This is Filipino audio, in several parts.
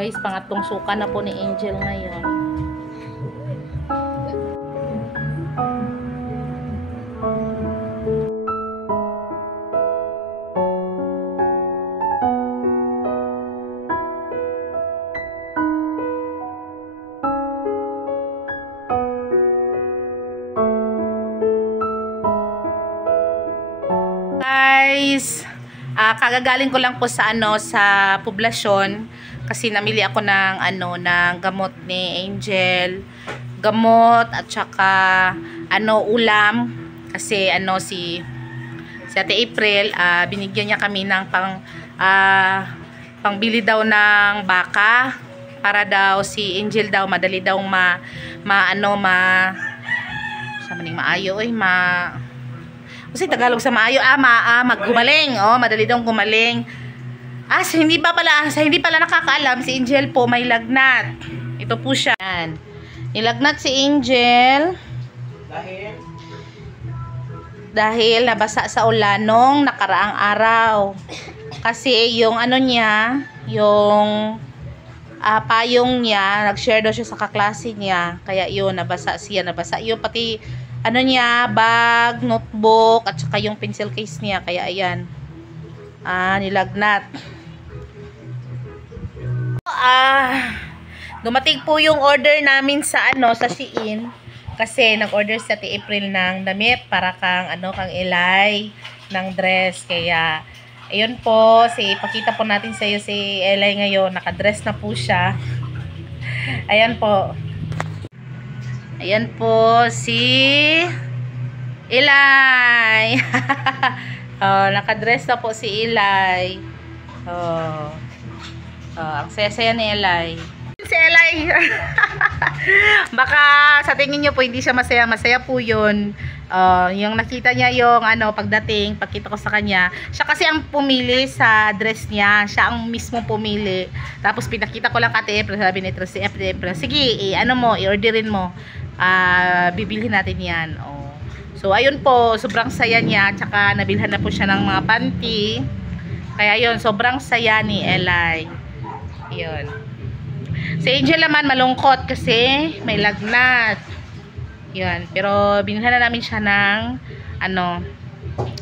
Guys, pangatlong suka na po ni Angel ngayon. Guys, kagagaling ko lang po sa sa poblasyon kasi namili ako ng ng gamot ni Angel, gamot at saka ulam kasi si Ate April binigyan niya kami ng pangbili daw ng baka para daw si Angel daw madali daw kasi Tagalog sa maayo, maggumaling. Madali daw gumaling. Sa hindi pala nakakaalam, si Angel po may lagnat. Ito po siya. Yan. Nilagnat si Angel. Dahil nabasa sa ulan nung nakaraang araw. Kasi yung yung payong niya, nag-share daw siya sa kaklase niya. Kaya yun, nabasa yun. Pati bag, notebook, at saka yung pencil case niya. Kaya ayan, nilagnat. Dumating po yung order namin sa Shein. Kasi nag-order si Ate April ng damit para kang Eli ng dress. Kaya ayun po, pakita po natin sa iyo si Eli ngayon. Naka-dress na po siya. Ayan po. Ayan po si Eli. Naka-dress na po si Eli. Ang saya-saya ni Eli. Si Eli. Baka sa tingin niyo po hindi siya masaya. Masaya po yun. Yung nakita niya yung pagdating, pagkita ko sa kanya. Siya kasi ang pumili sa dress niya. Siya ang mismo pumili. Tapos pinakita ko lang kay Ate April. Sabi ni Ate April, sige, i-orderin mo. Bibilhin natin yan. So ayun po, sobrang saya niya. Tsaka nabilhan na po siya ng mga panty. Kaya yun, sobrang saya ni Eli. Yun. Si Angel naman malungkot kasi may lagnat. Yun. Pero binilhan na namin siya ng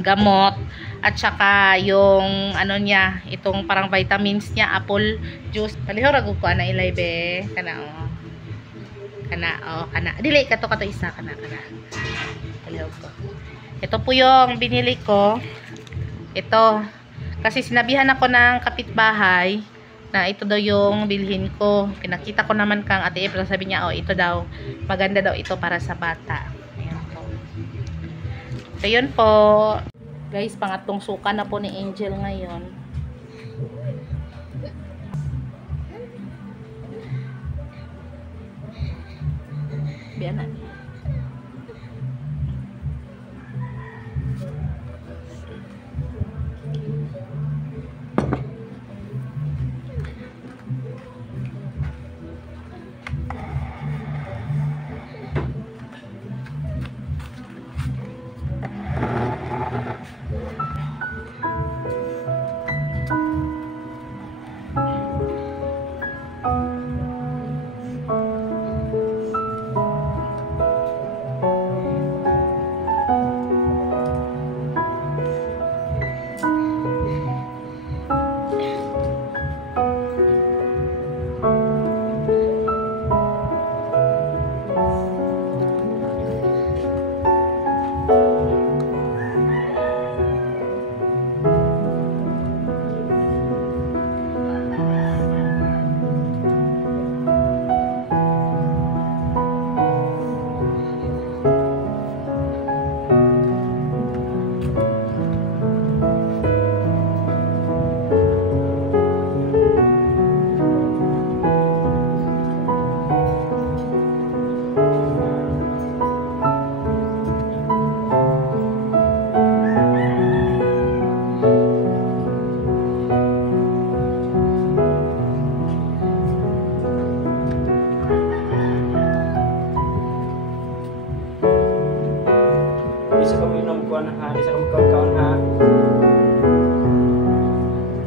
gamot. At saka yung niya, itong parang vitamins niya, apple juice. Palihor agad ko Eli be. Kana. Dili kato isa kana. Palihog ko. Ito po yung binili ko. Ito. Kasi sinabihan ako ng kapitbahay na ito daw yung bilhin ko. Pinakita ko naman kang Ate April. Sabi niya, ito daw. Maganda daw ito para sa bata. Ayan po. So, yun po. Guys, pangatlong suka na po ni Angel ngayon. Biyan na. Isa kami ng kuwan ha, isa kami kaon ha.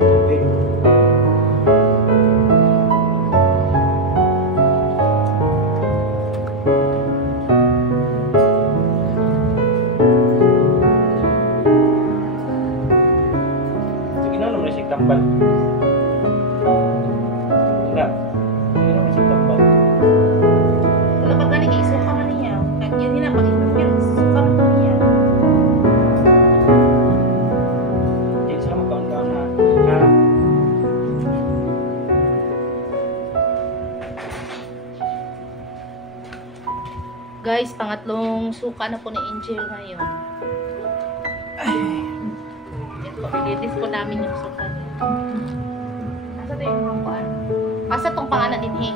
Tubig. Guys, pangatlong suka na po ni Angel ngayon. Ito, nililis po namin yung suka niya. Asa ito yung mga kuan? Asa itong pangana din eh.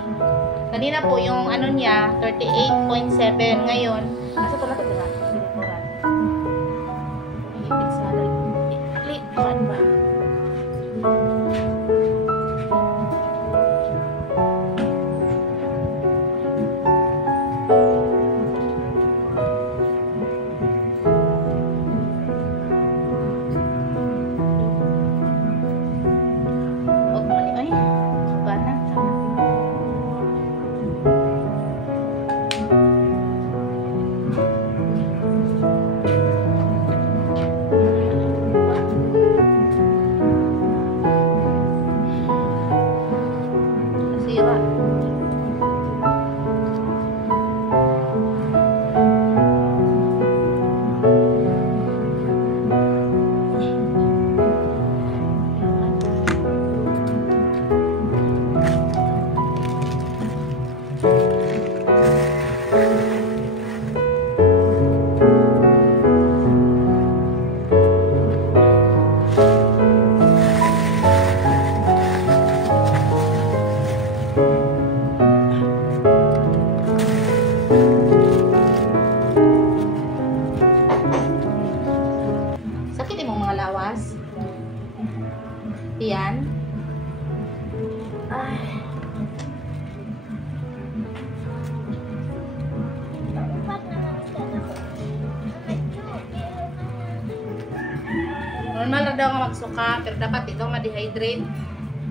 Kanina po yung ano niya, 38.7 ngayon. Asa ito na ito diba? Binikuran. Hihipit sa like, kuan ba? Yan. Ay. Normal na daw nga magsuka, pero dapat ikaw ma-dehydrate.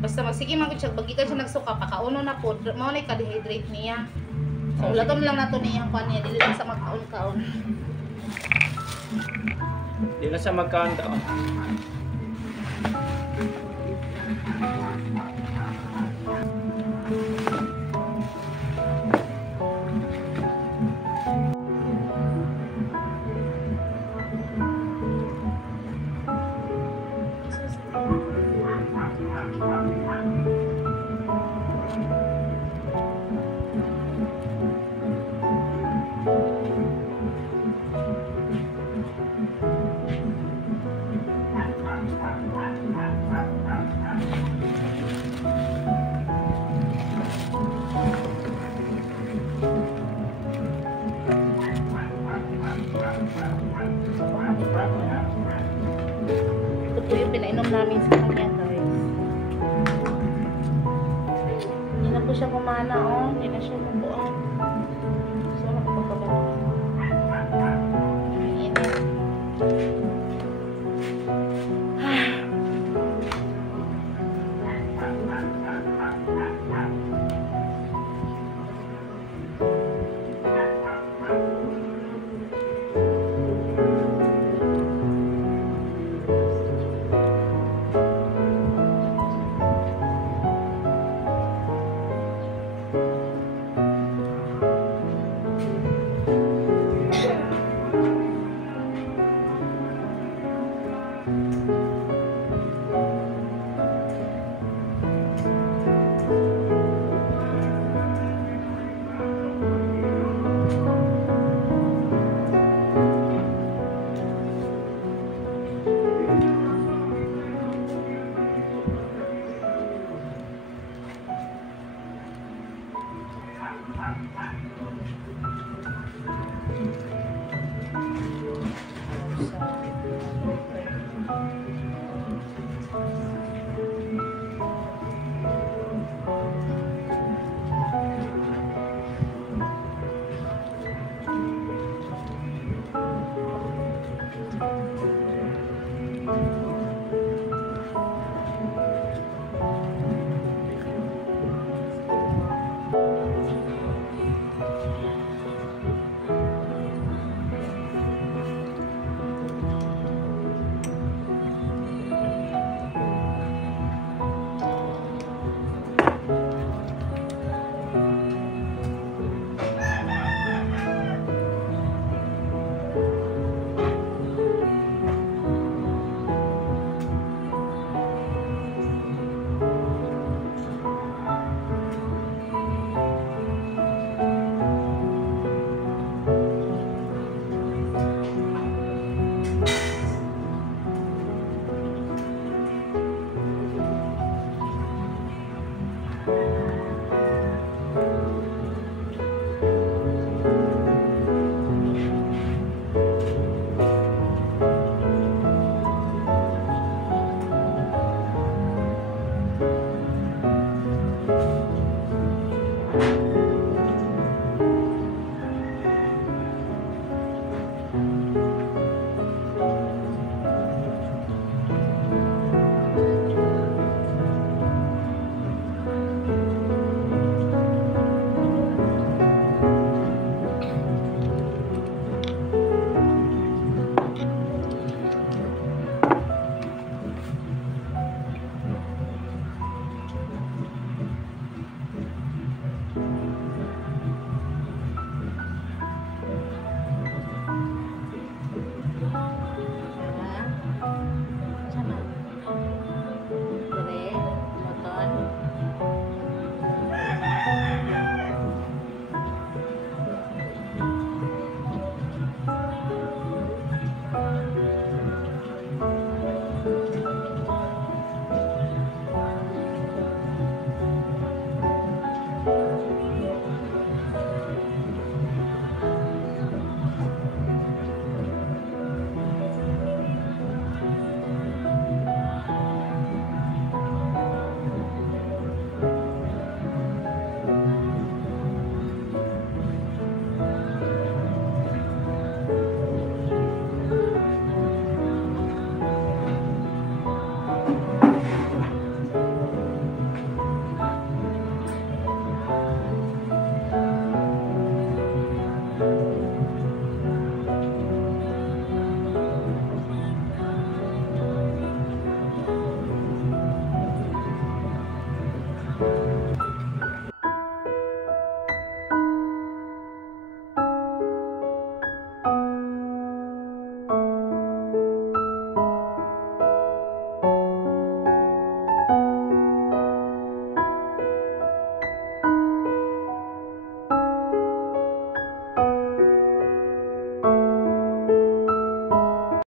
Basta magsige man siya, pag ikaw siya nagsuka, pakauno na po, mao na ka-dehydrate niya. So, ulatom lang nato niya ang niya, dili lang sa magkaon-kaon. Di na sa magkaon-kaon. Ito po yung pinainom namin sa kanya, guys. Hindi na po siya kumana, oh. Hindi na siya mabuo. So, nakapagkabalo. Mainit.